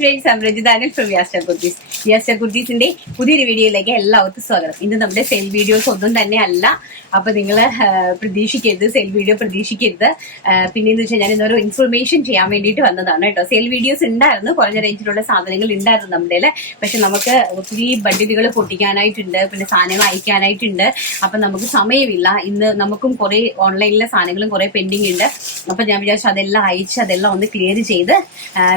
Friends, I'm Rajita Anil from Yasta Kurtis. Yasta Kurtisന്റെ പുതിയൊരു വീഡിയോയിലേക്ക് എല്ലാവർക്കും സ്വാഗതം. ഇന്ന് നമ്മുടെ സെയിൽ വീഡിയോസ് ഒന്നും തന്നെ അല്ല. അപ്പൊ നിങ്ങൾ പ്രതീക്ഷിക്കരുത്, സെയിൽ വീഡിയോ പ്രതീക്ഷിക്കരുത്. പിന്നെന്ന് വെച്ചാൽ ഞാൻ ഇന്നൊരു ഇൻഫർമേഷൻ ചെയ്യാൻ വേണ്ടിയിട്ട് വന്നതാണ് കേട്ടോ. സെയിൽ വീഡിയോസ് ഉണ്ടായിരുന്നു, കുറഞ്ഞ റേഞ്ചിലുള്ള സാധനങ്ങൾ ഉണ്ടായിരുന്നു നമ്മുടെ. പക്ഷെ നമുക്ക് ഒത്തിരി ബഡ്ജറ്റുകൾ പൊട്ടിക്കാനായിട്ടുണ്ട്, പിന്നെ സാധനങ്ങൾ അയക്കാനായിട്ടുണ്ട്. അപ്പൊ നമുക്ക് സമയമില്ല. ഇന്ന് നമുക്കും കുറെ ഓൺലൈനിലെ സാധനങ്ങളും കുറെ പെൻഡിങ് ഉണ്ട്. അപ്പൊ ഞാൻ വിചാരിച്ചു അതെല്ലാം അയച്ച് അതെല്ലാം ഒന്ന് ക്ലിയർ ചെയ്ത്,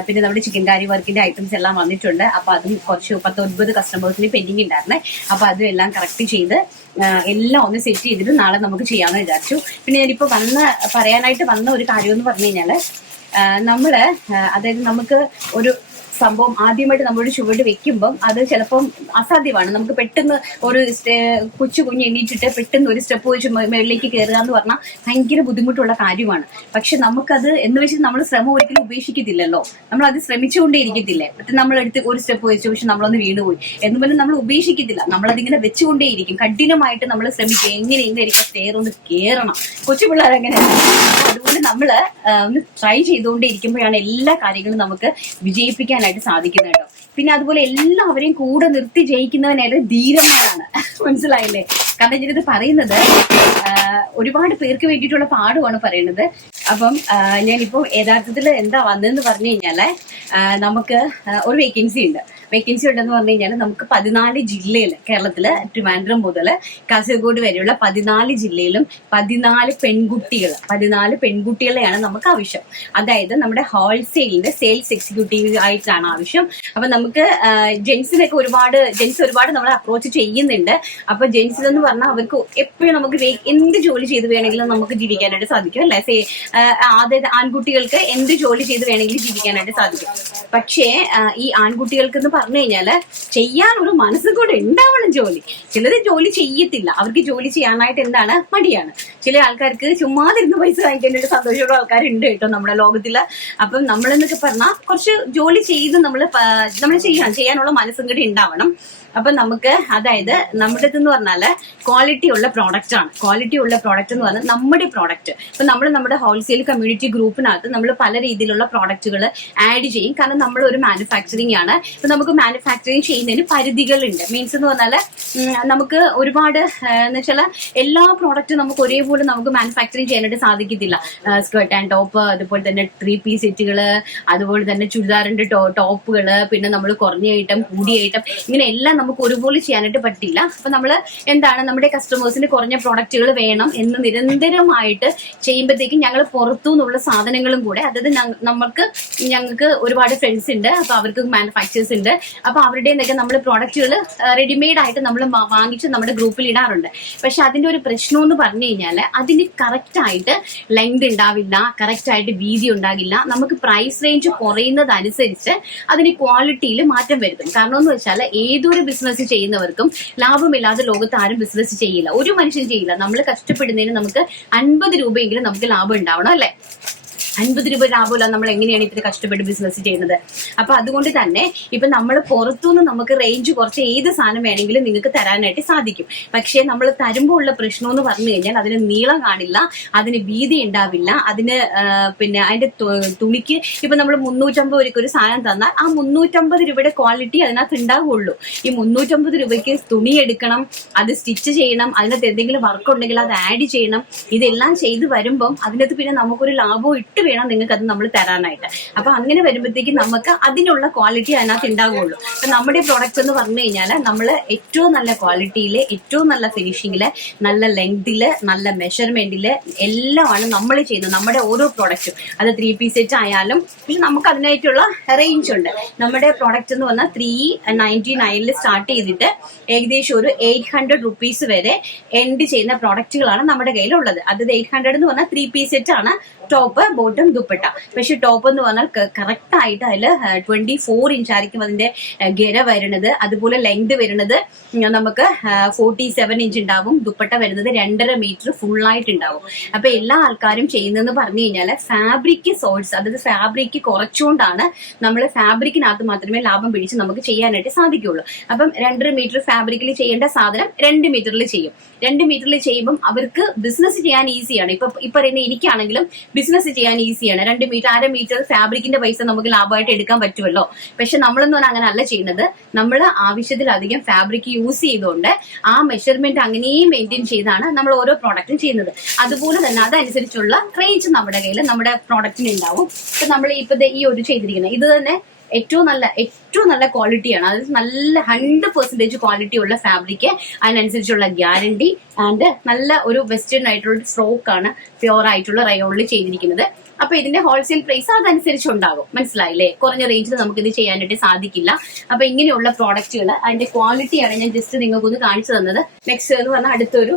പിന്നെ നമ്മുടെ ചിക്കൻ കറി വർക്കിന്റെ ഐറ്റംസ് എല്ലാം വന്നിട്ടുണ്ട്. അപ്പൊ അതും കുറച്ച് 19 കസ്റ്റമേഴ്സിന് പെൻഡിങ് ഉണ്ടായിരുന്നേ. അപ്പൊ അതും എല്ലാം കറക്റ്റ് ചെയ്ത് എല്ലാം ഒന്ന് സെറ്റ് ചെയ്തിട്ട് നാളെ നമുക്ക് ചെയ്യാമെന്ന് വിചാരിച്ചു. പിന്നെ ഞാനിപ്പോ പറയാനായിട്ട് വന്ന ഒരു കാര്യം എന്ന് പറഞ്ഞു കഴിഞ്ഞാല്, നമ്മള് അതായത് നമുക്ക് ഒരു സംഭവം ആദ്യമായിട്ട് നമ്മളൊരു ചുവട് വെക്കുമ്പം അത് ചിലപ്പം അസാധ്യമാണ്. നമുക്ക് പെട്ടെന്ന് ഒരു കൊച്ചു കുഞ്ഞ് എണീറ്റിട്ട് പെട്ടെന്ന് ഒരു സ്റ്റെപ്പ് വെച്ച് മുകളിലേക്ക് കയറുക എന്ന് പറഞ്ഞാൽ ഭയങ്കര ബുദ്ധിമുട്ടുള്ള കാര്യമാണ്. പക്ഷെ നമുക്കത് എന്ന് വെച്ചിട്ട് നമ്മൾ ശ്രമം ഒരിക്കലും ഉപേക്ഷിക്കത്തില്ലല്ലോ. നമ്മൾ അത് ശ്രമിച്ചുകൊണ്ടേ ഇരിക്കത്തില്ലേ. മറ്റേ നമ്മളെടുത്ത് ഒരു സ്റ്റെപ്പ് വെച്ചു, പക്ഷെ നമ്മളൊന്ന് വീണുപോയി എന്ന് പറഞ്ഞാൽ നമ്മൾ ഉപേക്ഷിക്കത്തില്ല. നമ്മളതിങ്ങനെ വെച്ചുകൊണ്ടേയിരിക്കും. കഠിനമായിട്ട് നമ്മൾ ശ്രമിക്കുക, എങ്ങനെയെങ്കിലും സ്റ്റെയർ ഒന്ന് കയറണം. കൊച്ചു പിള്ളേർ അങ്ങനെയാണ്. അതുകൊണ്ട് നമ്മള് ഒന്ന് ട്രൈ ചെയ്തുകൊണ്ടേ ഇരിക്കുമ്പോഴാണ് എല്ലാ കാര്യങ്ങളും നമുക്ക് വിജയിപ്പിക്കാനായിട്ട് സാധിക്കുന്നത് കേട്ടോ. പിന്നെ അതുപോലെ എല്ലാവരെയും കൂടെ നിർത്തി ജയിക്കുന്നവനായാലും ധീരന്മാരാണ്. മനസ്സിലായില്ലേ? കാരണം ഞാനിത് പറയുന്നത് ഒരുപാട് പേർക്ക് വേണ്ടിയിട്ടുള്ള പാടുമാണ് പറയുന്നത്. അപ്പം ഞാനിപ്പോ യഥാർത്ഥത്തിൽ എന്താ വന്നതെന്ന് പറഞ്ഞു കഴിഞ്ഞാല്, നമുക്ക് ഒരു വേക്കൻസി ഉണ്ട്. വേക്കൻസി ഉണ്ടെന്ന് പറഞ്ഞു കഴിഞ്ഞാൽ നമുക്ക് 14 ജില്ലയിൽ, കേരളത്തില് ട്രിവാൻഡ്രം മുതൽ കാസർഗോഡ് വരെയുള്ള 14 ജില്ലയിലും 14 പെൺകുട്ടികളെയാണ് നമുക്ക് ആവശ്യം. അതായത് നമ്മുടെ ഹോൾസെയിലിന്റെ സെയിൽസ് എക്സിക്യൂട്ടീവ് ആയിട്ടാണ് ആവശ്യം. അപ്പൊ നമുക്ക് ജെൻസിനൊക്കെ ഒരുപാട് നമ്മളെ അപ്രോച്ച് ചെയ്യുന്നുണ്ട്. അപ്പൊ ജെൻസിനെന്ന് പറഞ്ഞാൽ അവർക്ക് എപ്പോഴും നമുക്ക് എന്ത് ജോലി ചെയ്ത് വേണമെങ്കിലും നമുക്ക് ജീവിക്കാനായിട്ട് സാധിക്കും അല്ലെ. അതായത് ആൺകുട്ടികൾക്ക് എന്ത് ജോലി ചെയ്ത് വേണമെങ്കിലും ജീവിക്കാനായിട്ട് സാധിക്കും. പക്ഷേ ഈ ആൺകുട്ടികൾക്ക് എന്ന് പറഞ്ഞു കഴിഞ്ഞാല് ചെയ്യാൻ ഒരു മനസ്സും കൂടെ ഉണ്ടാവണം ജോലി. ചിലര് ജോലി ചെയ്യത്തില്ല, അവർക്ക് ജോലി ചെയ്യാനായിട്ട് എന്താണ് മടിയാണ്. ചില ആൾക്കാർക്ക് ചുമ്മാതിരുന്ന് പൈസ വാങ്ങിക്കാനായിട്ട് സന്തോഷമുള്ള ആൾക്കാരുണ്ട് കേട്ടോ നമ്മുടെ ലോകത്തില്. അപ്പം നമ്മളെന്നൊക്കെ പറഞ്ഞാൽ കുറച്ച് ജോലി ചെയ്ത് നമ്മൾ ചെയ്യാനുള്ള മനസ്സും കൂടി ഉണ്ടാവണം. അപ്പൊ നമുക്ക് അതായത് നമ്മുടെ എന്ന് പറഞ്ഞാല് ക്വാളിറ്റി ഉള്ള പ്രോഡക്റ്റ് ആണ്. ക്വാളിറ്റി ഉള്ള പ്രോഡക്റ്റ് എന്ന് പറഞ്ഞാൽ നമ്മുടെ പ്രോഡക്റ്റ്. ഇപ്പൊ നമ്മൾ നമ്മുടെ ഹോൾസെയിൽ കമ്മ്യൂണിറ്റി ഗ്രൂപ്പിനകത്ത് നമ്മൾ പല രീതിയിലുള്ള പ്രോഡക്റ്റുകൾ ആഡ് ചെയ്യും. കാരണം നമ്മൾ ഒരു മാനുഫാക്ചറിങ് ആണ്. ഇപ്പൊ നമുക്ക് മാനുഫാക്ചറിങ് ചെയ്യുന്നതിന് പരിധികളുണ്ട്. മീൻസ് എന്ന് പറഞ്ഞാല് നമുക്ക് ഒരുപാട് എന്ന് വെച്ചാൽ എല്ലാ പ്രോഡക്റ്റും നമുക്ക് ഒരേപോലെ നമുക്ക് മാനുഫാക്ചറിങ് ചെയ്യാനായിട്ട് സാധിക്കത്തില്ല. സ്കേർട്ട് ആൻഡ് ടോപ്പ്, അതുപോലെ തന്നെ 3 പീസ് സെറ്റുകള്, അതുപോലെ തന്നെ ചുരിദാറിന്റെ ടോപ്പുകള്, പിന്നെ നമ്മൾ കുറഞ്ഞ ഐറ്റം, കൂടിയ ഐറ്റം, ഇങ്ങനെ എല്ലാം നമുക്ക് ഒരുപോലെ ചെയ്യാനായിട്ട് പറ്റില്ല. അപ്പൊ നമ്മള് എന്താണ്, നമ്മുടെ കസ്റ്റമേഴ്സിന് കുറഞ്ഞ പ്രോഡക്റ്റുകൾ വേണം എന്ന് നിരന്തരമായിട്ട് ചെയ്യുമ്പോഴത്തേക്കും ഞങ്ങൾ പുറത്തു നിന്നുള്ള സാധനങ്ങളും കൂടെ, അതായത് ഞങ്ങൾക്ക് ഒരുപാട് ഫ്രണ്ട്സ് ഉണ്ട്. അപ്പൊ അവർക്ക് മാനുഫാക്ചേഴ്സ് ഉണ്ട്. അപ്പൊ അവരുടെ എന്തൊക്കെ നമ്മൾ പ്രോഡക്റ്റുകൾ റെഡിമെയ്ഡ് ആയിട്ട് നമ്മൾ വാങ്ങിച്ച് നമ്മുടെ ഗ്രൂപ്പിൽ ഇടാറുണ്ട്. പക്ഷെ അതിന്റെ ഒരു പ്രശ്നം എന്ന് പറഞ്ഞു കഴിഞ്ഞാല് അതിന് കറക്റ്റ് ആയിട്ട് ലെങ്ത് ഉണ്ടാവില്ല, കറക്റ്റ് ആയിട്ട് വീതി ഉണ്ടാകില്ല. നമുക്ക് പ്രൈസ് റേഞ്ച് കുറയുന്നതനുസരിച്ച് അതിന് ക്വാളിറ്റിയിൽ മാറ്റം വരുത്തും. കാരണം എന്ന് വെച്ചാൽ ഏതൊരു ബിസിനസ് ചെയ്യുന്നവർക്കും ലാഭമില്ലാതെ ലോകത്ത് ആരും ബിസിനസ് ചെയ്യില്ല, ഒരു മനുഷ്യൻ ചെയ്യില്ല. നമ്മൾ കഷ്ടപ്പെടുന്നതിന് നമുക്ക് 50 രൂപയെങ്കിലും നമുക്ക് ലാഭം ഉണ്ടാവണം അല്ലെ. 50 രൂപ ലാഭമില്ല നമ്മൾ എങ്ങനെയാണ് ഇത്ര കഷ്ടപ്പെട്ട് ബിസിനസ് ചെയ്യുന്നത്? അപ്പൊ അതുകൊണ്ട് തന്നെ ഇപ്പൊ നമ്മൾ പുറത്തുനിന്ന് നമുക്ക് റേഞ്ച് കുറച്ച് ഏത് സാധനം വേണമെങ്കിലും നിങ്ങൾക്ക് തരാനായിട്ട് സാധിക്കും. പക്ഷെ നമ്മൾ തരുമ്പോൾ ഉള്ള പ്രശ്നം എന്ന് പറഞ്ഞു കഴിഞ്ഞാൽ അതിന് നീളം കാണില്ല, അതിന് വീതി ഉണ്ടാവില്ല, അതിന് പിന്നെ അതിന്റെ തുണിക്ക് ഇപ്പൊ നമ്മൾ 350 രൂപയ്ക്ക് ഒരു സാധനം തന്നാൽ ആ 350 രൂപയുടെ ക്വാളിറ്റി അതിനകത്ത് ഉണ്ടാവുള്ളൂ. ഈ 350 രൂപയ്ക്ക് തുണി എടുക്കണം, അത് സ്റ്റിച്ച് ചെയ്യണം, അതിനകത്ത് എന്തെങ്കിലും വർക്ക് ഉണ്ടെങ്കിൽ അത് ആഡ് ചെയ്യണം. ഇതെല്ലാം ചെയ്ത് വരുമ്പം അതിനകത്ത് പിന്നെ നമുക്കൊരു ലാഭവും ഇട്ട് വേണം നിങ്ങൾക്ക് അത് നമ്മൾ തരാനായിട്ട്. അപ്പൊ അങ്ങനെ വരുമ്പോഴത്തേക്കും നമുക്ക് അതിനുള്ള ക്വാളിറ്റി അതിനകത്ത് ഉണ്ടാവുള്ളൂ. അപ്പൊ നമ്മുടെ പ്രോഡക്റ്റ് എന്ന് പറഞ്ഞു കഴിഞ്ഞാല് നമ്മള് ഏറ്റവും നല്ല ക്വാളിറ്റിയില്, ഏറ്റവും നല്ല ഫിനിഷിങ്ങില്, നല്ല ലെങ്തില്, നല്ല മെഷർമെന്റില് എല്ലാമാണ് നമ്മൾ ചെയ്യുന്നത്. നമ്മുടെ ഓരോ പ്രോഡക്റ്റും അത് 3 പീസ് സെറ്റ് ആയാലും പിന്നെ നമുക്ക് അതിനായിട്ടുള്ള റേഞ്ച് ഉണ്ട്. നമ്മുടെ പ്രോഡക്റ്റ് എന്ന് പറഞ്ഞാൽ 399 സ്റ്റാർട്ട് ചെയ്തിട്ട് ഏകദേശം ഒരു 800 റുപ്പീസ് വരെ എൻഡ് ചെയ്യുന്ന പ്രോഡക്റ്റുകളാണ് നമ്മുടെ കയ്യിലുള്ളത്. അത് 800 എന്ന് പറഞ്ഞാൽ 3 പീസ് സെറ്റ് ആണ്, ടോപ്പ്, ബോട്ടം, ദുപ്പട്ട. പക്ഷെ ടോപ്പ് എന്ന് പറഞ്ഞാൽ കറക്റ്റ് ആയിട്ട് അതിൽ 24 ഇഞ്ച് ആയിരിക്കും അതിന്റെ ഗര വരുന്നത്. അതുപോലെ ലെങ്ത് വരുന്നത് നമുക്ക് 47 ഇഞ്ച് ഉണ്ടാവും. ദുപ്പട്ട വരുന്നത് 2.5 മീറ്റർ ഫുള്ളായിട്ട് ഉണ്ടാവും. അപ്പൊ എല്ലാ ആൾക്കാരും ചെയ്യുന്നതെന്ന് പറഞ്ഞു കഴിഞ്ഞാല് ഫാബ്രിക് സോഴ്സ്, അതായത് ഫാബ്രിക് കുറച്ചുകൊണ്ടാണ് നമ്മൾ ഫാബ്രിക്കിനകത്ത് മാത്രമേ ലാഭം പിടിച്ച് നമുക്ക് ചെയ്യാനായിട്ട് സാധിക്കുള്ളൂ. അപ്പം 2.5 മീറ്റർ ഫാബ്രിക്കിൽ ചെയ്യേണ്ട സാധനം 2 മീറ്ററിൽ ചെയ്യും. 2 മീറ്ററിൽ ചെയ്യുമ്പോൾ അവർക്ക് ബിസിനസ് ചെയ്യാൻ ഈസിയാണ്. ഇപ്പൊ പറയുന്ന എനിക്കാണെങ്കിലും ബിസിനസ് ചെയ്യാൻ ഈസിയാണ്. 2 മീറ്റർ 1/2 മീറ്റർ ഫാബ്രിക്കിന്റെ പൈസ നമുക്ക് ലാഭമായിട്ട് എടുക്കാൻ പറ്റുമല്ലോ. പക്ഷെ നമ്മളെന്ന് പറഞ്ഞാൽ അങ്ങനെ അല്ല ചെയ്യുന്നത്. നമ്മൾ ആവശ്യത്തിലധികം ഫാബ്രിക് യൂസ് ചെയ്തുകൊണ്ട് ആ മെഷർമെന്റ് അങ്ങനെയും മെയിൻറ്റെയിൻ ചെയ്താണ് നമ്മൾ ഓരോ പ്രോഡക്റ്റും ചെയ്യുന്നത്. അതുപോലെ തന്നെ അതനുസരിച്ചുള്ള റേഞ്ച് നമ്മുടെ കയ്യിൽ നമ്മുടെ പ്രോഡക്റ്റിന് ഉണ്ടാവും. ഇപ്പൊ നമ്മൾ ഇപ്പൊ ഈ ഒരു ചെയ്തിരിക്കുന്നത് ഇത് തന്നെ ഏറ്റവും നല്ല ക്വാളിറ്റിയാണ്. അത് നല്ല 100% ക്വാളിറ്റി ഉള്ള ഫാബ്രിക്, അതിനനുസരിച്ചുള്ള ഗ്യാരണ്ടി ആൻഡ് നല്ല ഒരു വെസ്റ്റേൺ ആയിട്ടുള്ള സ്ട്രോക്ക് ആണ് പ്യുവർ ആയിട്ടുള്ള റയോണിൽ ചെയ്തിരിക്കുന്നത്. അപ്പൊ ഇതിന്റെ ഹോൾസെയിൽ പ്രൈസ് അതനുസരിച്ച് ഉണ്ടാകും. മനസ്സിലായില്ലേ? കുറഞ്ഞ റേഞ്ചിൽ നമുക്ക് ഇത് ചെയ്യാനായിട്ട് സാധിക്കില്ല. അപ്പൊ ഇങ്ങനെയുള്ള പ്രോഡക്റ്റുകൾ അതിന്റെ ക്വാളിറ്റിയാണ് ഞാൻ ജസ്റ്റ് നിങ്ങൾക്കൊന്ന് കാണിച്ചു തന്നത്. നെക്സ്റ്റ് എന്ന് പറഞ്ഞാൽ അടുത്തൊരു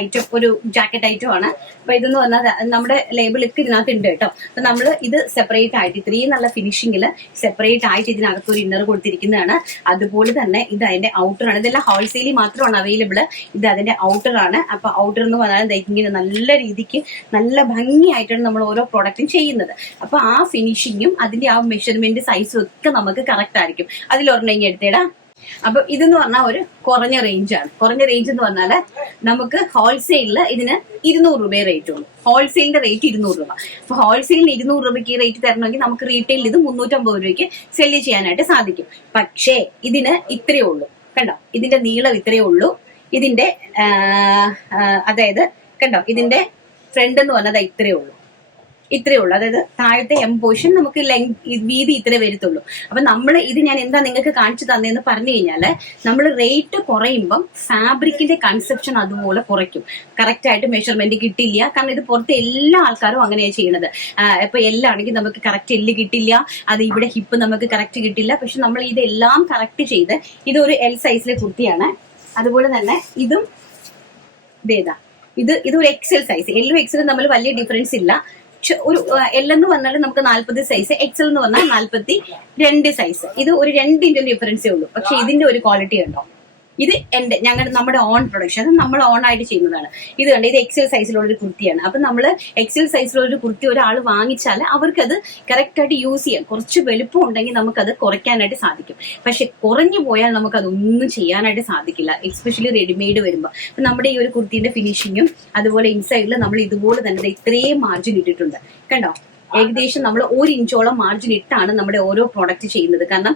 ഐറ്റം, ഒരു ജാക്കറ്റ് ഐറ്റം ആണ്. അപ്പൊ ഇതെന്ന് പറഞ്ഞാൽ നമ്മുടെ ലേബിളൊക്കെ ഇതിനകത്ത് ഉണ്ട് കേട്ടോ. അപ്പൊ നമ്മൾ ഇത് സെപ്പറേറ്റ് ആയിട്ട് ഇത്രയും നല്ല ഫിനിഷിംഗിൽ സെപ്പറേറ്റ് ആയിട്ട് ഇതിനകത്ത് ഒരു ഇന്നർ കൊടുത്തിരിക്കുന്നതാണ്. അതുപോലെ തന്നെ ഇത് അതിന്റെ ഔട്ടർ ആണ്. ഇതെല്ലാം ഹോൾസെയിലിൽ മാത്രമാണ് അവൈലബിൾ. ഇത് അതിന്റെ ഔട്ടർ ആണ്. അപ്പൊ ഔട്ടർ എന്ന് പറഞ്ഞാൽ ഇങ്ങനെ നല്ല രീതിക്ക് നല്ല ഭംഗിയായിട്ടാണ് നമ്മൾ ഓരോ പ്രോഡക്റ്റും ചെയ്യുന്നത്. അപ്പൊ ആ ഫിനിഷിങ്ങും അതിന്റെ ആ മെഷർമെന്റ് സൈസും ഒക്കെ നമുക്ക് കറക്റ്റ് ആയിരിക്കും. അതിലൊരെണ്ണം ഇങ്ങനെ എടുത്തേടാ. അപ്പൊ ഇതെന്ന് പറഞ്ഞാൽ ഒരു കുറഞ്ഞ റേഞ്ചാണ്. കുറഞ്ഞ റേഞ്ച് എന്ന് പറഞ്ഞാല് നമുക്ക് ഹോൾസെയിലിൽ ഇതിന് 200 രൂപയെ റേറ്റ് ഉള്ളൂ. ഹോൾസെയിലിന്റെ റേറ്റ് 200 രൂപ. അപ്പൊ ഹോൾസെയിലിന് 200 രൂപയ്ക്ക് ഈ റേറ്റ് തരണമെങ്കിൽ നമുക്ക് റീറ്റെയിലിൽ ഇത് 350 രൂപയ്ക്ക് സെല്ല് ചെയ്യാനായിട്ട് സാധിക്കും. പക്ഷേ ഇതിന് ഇത്രയേ ഉള്ളൂ. കണ്ടോ, ഇതിന്റെ നീളം ഇത്രയേ ഉള്ളൂ. ഇതിന്റെ അതായത് കണ്ടോ, ഇതിന്റെ ഫ്രണ്ട് എന്ന് പറഞ്ഞത് ഇത്രയേ ഉള്ളൂ. അതായത് താഴത്തെ എം പോർഷൻ നമുക്ക് വീതി ഇത്രേ വരത്തുള്ളൂ. അപ്പൊ നമ്മൾ ഇത് ഞാൻ എന്താ നിങ്ങൾക്ക് കാണിച്ചു തന്നതെന്ന് പറഞ്ഞു കഴിഞ്ഞാല്, നമ്മൾ റേറ്റ് കുറയുമ്പം ഫാബ്രിക്കിന്റെ കൺസെപ്ഷൻ അതുപോലെ കുറയ്ക്കും. കറക്റ്റ് ആയിട്ട് മെഷർമെന്റ് കിട്ടില്ല. കാരണം ഇത് പുറത്തെ എല്ലാ ആൾക്കാരും അങ്ങനെയാണ് ചെയ്യുന്നത്. ഇപ്പൊ എല്ലാണെങ്കിൽ നമുക്ക് കറക്റ്റ് എല്ല് കിട്ടില്ല, അത് ഇവിടെ ഹിപ്പ് നമുക്ക് കറക്റ്റ് കിട്ടില്ല. പക്ഷെ നമ്മൾ ഇതെല്ലാം കറക്റ്റ് ചെയ്ത് ഇതൊരു L സൈസിലെ കുർത്തിയാണ്. അതുപോലെ തന്നെ ഇതും ഇതേതാ, ഇതൊരു XL സൈസ്. എല്ലും എക്സലും തമ്മിൽ വലിയ ഡിഫറൻസ് ഇല്ല. ഒരു L എന്ന് പറഞ്ഞാൽ നമുക്ക് 40 സൈസ്, XL എന്ന് പറഞ്ഞാൽ 42 സൈസ്. ഇത് ഒരു 2 ഇഞ്ച് ഡിഫറൻസേ ഉള്ളൂ. പക്ഷെ ഇതിന്റെ ഒരു ക്വാളിറ്റി ഉണ്ടോ? ഇത് നമ്മുടെ ഓൺ പ്രൊഡക്ഷൻ, അത് നമ്മൾ ഓൺ ആയിട്ട് ചെയ്യുന്നതാണ്. ഇത് കണ്ട്, ഇത് XL സൈസിലുള്ള ഒരു കുർത്തിയാണ്. അപ്പൊ നമ്മൾ XL സൈസിലുള്ള ഒരു കുർത്തി ഒരാൾ വാങ്ങിച്ചാൽ അവർക്കത് കറക്റ്റ് ആയിട്ട് യൂസ് ചെയ്യാം. കുറച്ച് വലുപ്പം ഉണ്ടെങ്കിൽ നമുക്കത് കുറയ്ക്കാനായിട്ട് സാധിക്കും. പക്ഷെ കുറഞ്ഞു പോയാൽ നമുക്കതൊന്നും ചെയ്യാനായിട്ട് സാധിക്കില്ല, എസ്പെഷ്യലി റെഡിമെയ്ഡ് വരുമ്പോൾ. അപ്പൊ നമ്മുടെ ഈ ഒരു കുർത്തിന്റെ ഫിനിഷിങ്ങും അതുപോലെ ഇൻസൈഡിൽ നമ്മൾ ഇതുപോലെ തന്നെ ഇത്രയും മാർജിൻ ഇട്ടിട്ടുണ്ട്. കണ്ടോ, ഏകദേശം നമ്മൾ 1 ഇഞ്ചോളം മാർജിൻ ഇട്ടാണ് നമ്മുടെ ഓരോ പ്രോഡക്റ്റ് ചെയ്യുന്നത്. കാരണം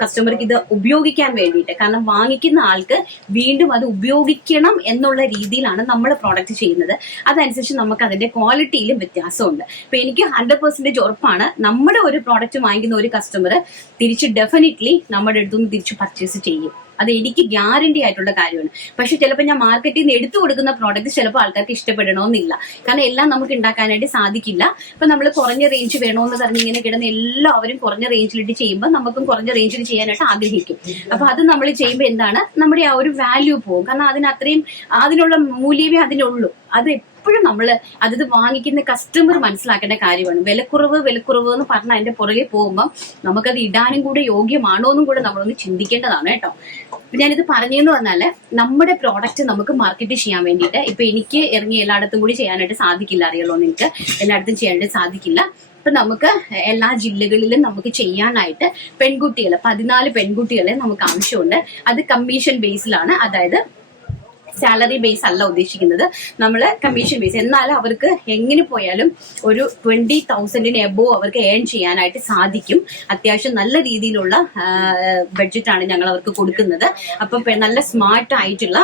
കസ്റ്റമർക്ക് ഇത് ഉപയോഗിക്കാൻ വേണ്ടിയിട്ട്, കാരണം വാങ്ങിക്കുന്ന ആൾക്ക് വീണ്ടും അത് ഉപയോഗിക്കണം എന്നുള്ള രീതിയിലാണ് നമ്മൾ പ്രോഡക്റ്റ് ചെയ്യുന്നത്. അതനുസരിച്ച് നമുക്ക് അതിന്റെ ക്വാളിറ്റിയിലും വ്യത്യാസമുണ്ട്. ഇപ്പൊ എനിക്ക് 100% ഉറപ്പാണ്, നമ്മുടെ ഒരു പ്രോഡക്റ്റ് വാങ്ങിക്കുന്ന ഒരു കസ്റ്റമർ തിരിച്ച് ഡെഫിനറ്റ്ലി നമ്മുടെ അടുത്തുനിന്ന് തിരിച്ച് പർച്ചേസ് ചെയ്യും. അത് എനിക്ക് ഗ്യാരണ്ടി ആയിട്ടുള്ള കാര്യമാണ്. പക്ഷെ ചിലപ്പോൾ ഞാൻ മാർക്കറ്റിൽ നിന്ന് എടുത്തു കൊടുക്കുന്ന പ്രോഡക്റ്റ് ചിലപ്പോൾ ആൾക്കാർക്ക് ഇഷ്ടപ്പെടണമെന്നില്ല. കാരണം എല്ലാം നമുക്ക് ഉണ്ടാക്കാനായിട്ട് സാധിക്കില്ല. ഇപ്പൊ നമ്മൾ കുറഞ്ഞ റേഞ്ച് വേണമെന്ന് പറഞ്ഞ് ഇങ്ങനെ കിടന്ന് എല്ലാവരും കുറഞ്ഞ റേഞ്ചിലിട്ട് ചെയ്യുമ്പോൾ നമുക്കും കുറഞ്ഞ റേഞ്ചിൽ ചെയ്യാനായിട്ട് ആഗ്രഹിക്കും. അപ്പൊ അത് നമ്മൾ ചെയ്യുമ്പോൾ എന്താണ്, നമ്മുടെ ആ ഒരു വാല്യൂ പോകും. കാരണം അതിനുള്ള മൂല്യമേ അതിനുള്ളൂ. അത് എപ്പോഴും നമ്മൾ അത് വാങ്ങിക്കുന്ന കസ്റ്റമർ മനസ്സിലാക്കേണ്ട കാര്യമാണ്. വിലക്കുറവ് എന്ന് പറഞ്ഞാൽ അതിന്റെ പുറകെ പോകുമ്പോൾ നമുക്കത് ഇടാനും കൂടെ യോഗ്യമാണോ എന്നും കൂടെ നമ്മളൊന്ന് ചിന്തിക്കേണ്ടതാണ് കേട്ടോ. ഞാനിത് പറഞ്ഞെന്ന് പറഞ്ഞാല്, നമ്മുടെ പ്രോഡക്റ്റ് നമുക്ക് മാർക്കറ്റ് ചെയ്യാൻ വേണ്ടിയിട്ട് ഇപ്പൊ എനിക്ക് ഇറങ്ങി എല്ലായിടത്തും കൂടി ചെയ്യാനായിട്ട് സാധിക്കില്ല, അറിയാലോ നിങ്ങൾക്ക്, എല്ലായിടത്തും ചെയ്യാനായിട്ട് സാധിക്കില്ല. അപ്പൊ നമുക്ക് എല്ലാ ജില്ലകളിലും നമുക്ക് ചെയ്യാനായിട്ട് 14 പെൺകുട്ടികളെ നമുക്ക് ആവശ്യമുണ്ട്. അത് കമ്മീഷൻ ബേസിലാണ്, അതായത് സാലറി ബേസ് അല്ല ഉദ്ദേശിക്കുന്നത്, നമ്മൾ കമ്മീഷൻ ബേസ്. എന്നാൽ അവർക്ക് എങ്ങനെ പോയാലും ഒരു 20,000 എബോവ് അവർക്ക് ഏൺ ചെയ്യാനായിട്ട് സാധിക്കും. അത്യാവശ്യം നല്ല രീതിയിലുള്ള ബഡ്ജറ്റാണ് ഞങ്ങൾ അവർക്ക് കൊടുക്കുന്നത്. അപ്പൊ നല്ല സ്മാർട്ട് ആയിട്ടുള്ള,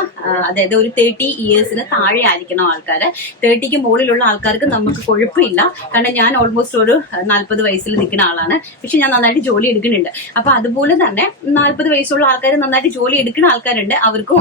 അതായത് ഒരു 30 ഇയേഴ്സിന് താഴെ ആയിരിക്കണം ആൾക്കാർ. 30ക്ക് മുകളിലുള്ള ആൾക്കാർക്ക് നമുക്ക് കുഴപ്പമില്ല. കാരണം ഞാൻ ഓൾമോസ്റ്റ് ഒരു 40 വയസ്സിൽ നിൽക്കുന്ന ആളാണ്. പക്ഷെ ഞാൻ നന്നായിട്ട് ജോലി എടുക്കുന്നുണ്ട്. അപ്പൊ അതുപോലെ തന്നെ 40 വയസ്സുള്ള ആൾക്കാർ നന്നായിട്ട് ജോലി എടുക്കുന്ന ആൾക്കാരുണ്ട്. അവർക്കും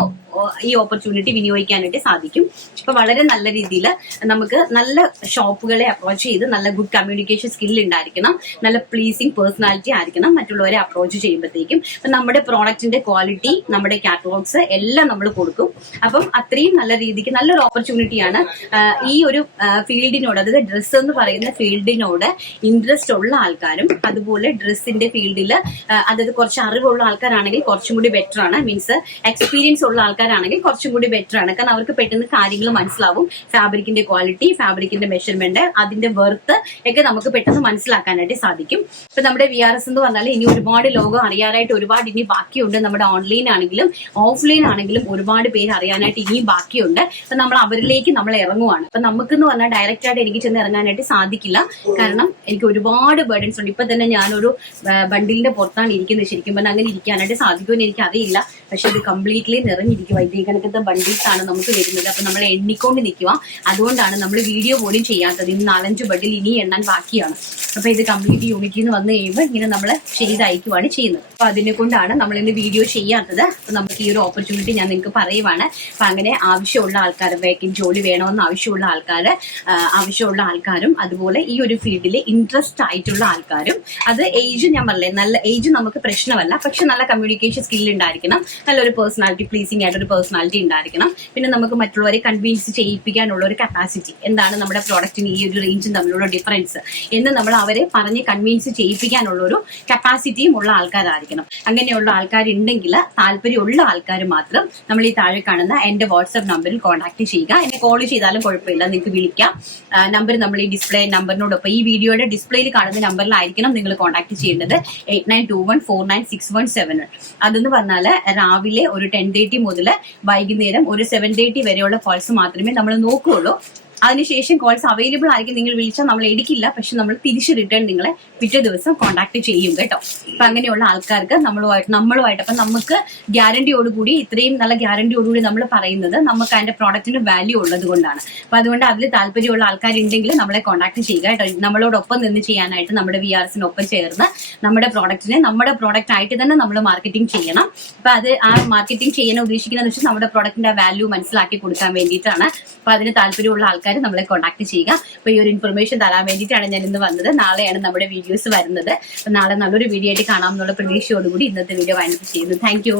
ഈ ഓപ്പർച്യൂണിറ്റി വിനിയോഗിക്കാനായിട്ട് സാധിക്കും. അപ്പൊ വളരെ നല്ല രീതിയിൽ നമുക്ക് നല്ല ഷോപ്പുകളെ അപ്രോച്ച് ചെയ്ത് നല്ല ഗുഡ് കമ്മ്യൂണിക്കേഷൻ സ്കിൽ ഉണ്ടായിരിക്കണം, നല്ല പ്ലീസിങ് പേഴ്സണാലിറ്റി ആയിരിക്കണം മറ്റുള്ളവരെ അപ്രോച്ച് ചെയ്യുമ്പോഴത്തേക്കും. നമ്മുടെ പ്രോഡക്റ്റിന്റെ ക്വാളിറ്റി, നമ്മുടെ കാറ്റലോഗ്സ് എല്ലാം നമ്മൾ കൊടുക്കും. അപ്പം അത്രയും നല്ല രീതിക്ക് നല്ലൊരു ഓപ്പർച്യൂണിറ്റിയാണ്. ഈ ഒരു ഫീൽഡിനോട്, അതായത് ഡ്രസ്സ് എന്ന് പറയുന്ന ഫീൽഡിനോട് ഇൻട്രസ്റ്റ് ഉള്ള ആൾക്കാരും അതുപോലെ ഡ്രസ്സിന്റെ ഫീൽഡിൽ അതായത് കുറച്ച് അറിവുള്ള ആൾക്കാരാണെങ്കിൽ കുറച്ചും കൂടി ബെറ്റർ ആണ്. മീൻസ് എക്സ്പീരിയൻസ് ഉള്ള ആൾക്കാരാണെങ്കിൽ കുറച്ചും കൂടി ബെറ്റർ ആണ്. കാരണം അവർക്ക് പെട്ടെന്ന് കാര്യങ്ങൾ മനസ്സിലാവും. ഫാബ്രിക്കിന്റെ ക്വാളിറ്റി, ഫാബ്രിക്കിന്റെ മെഷർമെന്റ്, അതിന്റെ വെർത്ത് ഒക്കെ നമുക്ക് പെട്ടെന്ന് മനസ്സിലാക്കാനായിട്ട് സാധിക്കും. ഇപ്പൊ നമ്മുടെ VRS എന്ന് പറഞ്ഞാൽ ഇനി ഒരുപാട് ലോകം അറിയാനായിട്ട് ഒരുപാട് ഇനി ബാക്കിയുണ്ട്. നമ്മുടെ ഓൺലൈൻ ആണെങ്കിലും ഓഫ്ലൈൻ ആണെങ്കിലും ഒരുപാട് പേര് അറിയാനായിട്ട് ഇനിയും ബാക്കിയുണ്ട്. അപ്പൊ നമ്മൾ അവരിലേക്ക് നമ്മൾ ഇറങ്ങുവാണ്. അപ്പൊ നമുക്കെന്ന് പറഞ്ഞാൽ ഡയറക്റ്റ് ആയിട്ട് എനിക്ക് ചെന്ന് ഇറങ്ങാനായിട്ട് സാധിക്കില്ല. കാരണം എനിക്ക് ഒരുപാട് ബർഡൻസ് ഉണ്ട്. ഇപ്പൊ തന്നെ ഞാനൊരു ബണ്ടിലിന്റെ പുറത്താണ് ഇരിക്കുന്നത്. ശരിക്കും പറഞ്ഞാൽ അങ്ങനെ ഇരിക്കാനായിട്ട് സാധിക്കുമെന്ന് എനിക്ക് അറിയില്ല. പക്ഷെ ഇത് കംപ്ലീറ്റ്ലി നിറഞ്ഞിരിക്കുക. ഇതേ കണക്കത്തെ ബണ്ടിൽസ് ആണ് നമുക്ക് വരുന്നത്. അപ്പൊ നമ്മൾ എണ്ണിക്കൊണ്ട് നിൽക്കുക. അതുകൊണ്ടാണ് നമ്മൾ വീഡിയോ പോലും ചെയ്യാത്തത്. ഇന്ന് 4-5 ബണ്ടിൽ ഇനി എണ്ണാൻ ബാക്കിയാണ്. അപ്പൊ ഇത് കംപ്ലീറ്റ് യൂണിറ്റിൽ നിന്ന് വന്നു കഴിയുമ്പോൾ ഇങ്ങനെ നമ്മൾ ചെയ്തയക്കുവാണ് ചെയ്യുന്നത്. അപ്പൊ അതിനെ കൊണ്ടാണ് നമ്മൾ ഇന്ന് വീഡിയോ ചെയ്യാത്തത്. അപ്പൊ നമുക്ക് ഈ ഒരു ഓപ്പർച്യൂണിറ്റി ഞാൻ നിങ്ങൾക്ക് പറയുവാണ്. അപ്പൊ അങ്ങനെ ആവശ്യമുള്ള ആൾക്കാർ, ജോലി വേണമെന്ന് ആവശ്യമുള്ള ആൾക്കാരും അതുപോലെ ഈ ഒരു ഫീൽഡിൽ ഇൻട്രസ്റ്റ് ആയിട്ടുള്ള ആൾക്കാരും, അത് ഏജ് ഞാൻ പറഞ്ഞേ, നല്ല ഏജ് നമുക്ക് പ്രശ്നമല്ല. പക്ഷെ നല്ല കമ്മ്യൂണിക്കേഷൻ സ്കിൽ ഉണ്ടായിരിക്കണം, നല്ലൊരു പേഴ്സണാലിറ്റി, പ്ലീസിംഗ് ആയിട്ടൊരു പേഴ്സണാലിറ്റി ഉണ്ടായിരിക്കണം. പിന്നെ നമുക്ക് മറ്റുള്ളവരെ കൺവിൻസ് ചെയ്യിപ്പിക്കാനുള്ള ഒരു കപ്പാസിറ്റി, എന്താണ് നമ്മുടെ പ്രോഡക്റ്റിന് ഈ ഒരു റേഞ്ചും തമ്മിലുള്ള ഡിഫറൻസ് എന്ന് നമ്മൾ അവരെ പറഞ്ഞ് കൺവിൻസ് ചെയ്യിപ്പിക്കാനുള്ള ഒരു കപ്പാസിറ്റിയും ഉള്ള ആൾക്കാരായിരിക്കണം. അങ്ങനെയുള്ള ആൾക്കാരുണ്ടെങ്കിൽ, താല്പര്യമുള്ള ആൾക്കാർ മാത്രം നമ്മൾ ഈ താഴെ കാണുന്ന എന്റെ വാട്സ്ആപ്പ് നമ്പറിൽ കോൺടാക്ട് ചെയ്യുക. എന്നെ കോൾ ചെയ്താലും കുഴപ്പമില്ല, നിങ്ങൾക്ക് വിളിക്കാം. നമ്പർ നമ്മൾ ഈ ഡിസ്പ്ലേ നമ്പറിനോടൊപ്പം ഈ വീഡിയോയുടെ ഡിസ്പ്ലേയിൽ കാണുന്ന നമ്പറിലായിരിക്കണം നിങ്ങൾ കോൺടാക്ട് ചെയ്യേണ്ടത്. 8921496171. അതെന്ന് പറഞ്ഞാൽ രാവിലെ ഒരു 10:30 മുതൽ വൈകുന്നേരം ഒരു 7:30 വരെയുള്ള കോൾസ് മാത്രമേ നമ്മൾ നോക്കുകയുള്ളൂ. അതിനുശേഷം കോൾസ് അവൈലബിൾ ആയിരിക്കും. നിങ്ങൾ വിളിച്ചാൽ നമ്മൾ എടുക്കില്ല. പക്ഷെ നമ്മൾ തിരിച്ച് റിട്ടേൺ നിങ്ങളെ പിറ്റേ ദിവസം കോൺടാക്ട് ചെയ്യും കേട്ടോ. അപ്പൊ അങ്ങനെയുള്ള ആൾക്കാർക്ക് നമ്മളുമായിട്ട് അപ്പൊ നമുക്ക് ഗ്യാരണ്ടിയോടുകൂടി, ഇത്രയും നല്ല ഗ്യാരണ്ടിയോടുകൂടി നമ്മൾ പറയുന്നത് നമുക്ക് അതിന്റെ പ്രോഡക്റ്റിന് വാല്യൂ ഉള്ളത് കൊണ്ടാണ്. അപ്പൊ അതുകൊണ്ട് അതിൽ താല്പര്യമുള്ള ആൾക്കാരുണ്ടെങ്കിൽ നമ്മളെ കോൺടാക്ട് ചെയ്യുക കേട്ടോ. നമ്മളോടൊപ്പം നിന്ന് ചെയ്യാനായിട്ട് നമ്മുടെ VRSനൊപ്പം ചേർന്ന് നമ്മുടെ പ്രോഡക്റ്റിനെ നമ്മുടെ പ്രോഡക്റ്റ് ആയിട്ട് തന്നെ നമ്മൾ മാർക്കറ്റിംഗ് ചെയ്യണം. അപ്പൊ അത് ആ മാർക്കറ്റിംഗ് ചെയ്യാൻ ഉദ്ദേശിക്കുന്നത് വെച്ചാൽ നമ്മുടെ പ്രോഡക്റ്റിന്റെ വാല്യൂ മനസ്സിലാക്കി കൊടുക്കാൻ വേണ്ടിയിട്ടാണ്. അപ്പൊ അതിന് താല്പര്യമുള്ള ആൾക്കാർ നമ്മളെ കോൺടാക്ട് ചെയ്യുക. അപ്പൊ ഈ ഒരു ഇൻഫർമേഷൻ തരാൻ വേണ്ടിയിട്ടാണ് ഞാൻ ഇന്ന് വന്നത്. നാളെയാണ് നമ്മുടെ വീഡിയോസ് വരുന്നത്. അപ്പൊ നാളെ നല്ലൊരു വീഡിയോ ആയിട്ട് കാണാമെന്നുള്ള പ്രതീക്ഷയോടുകൂടി ഇന്നത്തെ വീഡിയോ വൈൻഡപ്പ് ചെയ്യുന്നു. താങ്ക്